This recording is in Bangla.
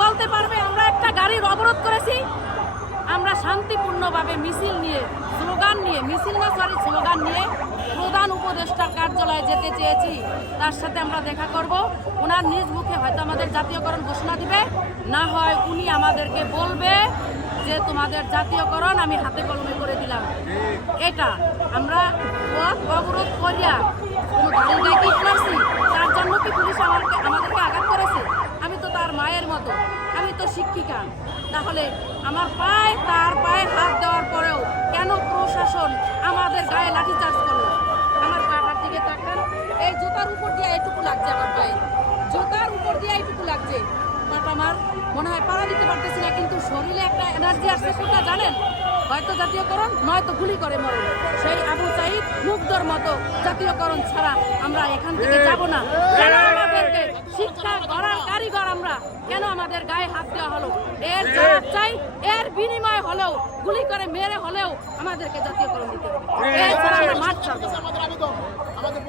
বলতে পারবে? আমরা একটা গাড়ির অবরোধ করেছি। আমরা শান্তিপূর্ণভাবে মিছিল নিয়ে স্লোগান নিয়ে মিছিল না সরি স্লোগান নিয়ে প্রধান উপদেষ্টার কার্যালয়ে যেতে চেয়েছি। তার সাথে আমরা দেখা করব। ওনার নিজ মুখে হয়তো আমাদের জাতীয়করণ ঘোষণা দিবে। না হয় উনি আমাদেরকে বলবে যে তোমাদের জাতীয়করণ আমি হাতে কলমে করে দিলাম। এটা আমরা পথ অবরোধ করিয়া কোনো গাড়ির গায়ে কিট মারছি তার জন্য কি পুলিশ আমাকে আমাদেরকে আঘাত করেছে আমি তো তার মায়ের মতো আমি তো শিক্ষিকা। তাহলে আমার পায়ে তার পায়ে হাত দেওয়ার পরেও কেন প্রশাসন আমাদের গায়ে লাঠি লাঠিচার্জ করল? আমার পাটার দিকে তাকান। এই জুতার উপর দিয়ে এইটুকু লাগছে আমার পায়ে। জুতার উপর দিয়ে এইটুকু লাগছে। পাটা আমার মনে হয় পাড়া দিতে পারতেছি না কিন্তু শরীরে একটা এনার্জি আসছে সেটা জানেন? হয়তো জাতীয়করণ নয়তো গুলি করে মরণ। সেই আবু সাইদ মুগ্ধর মতো জাতীয়করণ ছাড়া আমরা এখান থেকে যাব না। কেন আমাদের গায়ে হাত দেওয়া হলো? এর জবাব চাই, এর বিনিময় হলেও, গুলি করে মেরে হলেও আমাদেরকে জাতীয়করণ দিতে হবে। এছাড়া আমরা মাঠ ছাড়বো আমাদের আমাদের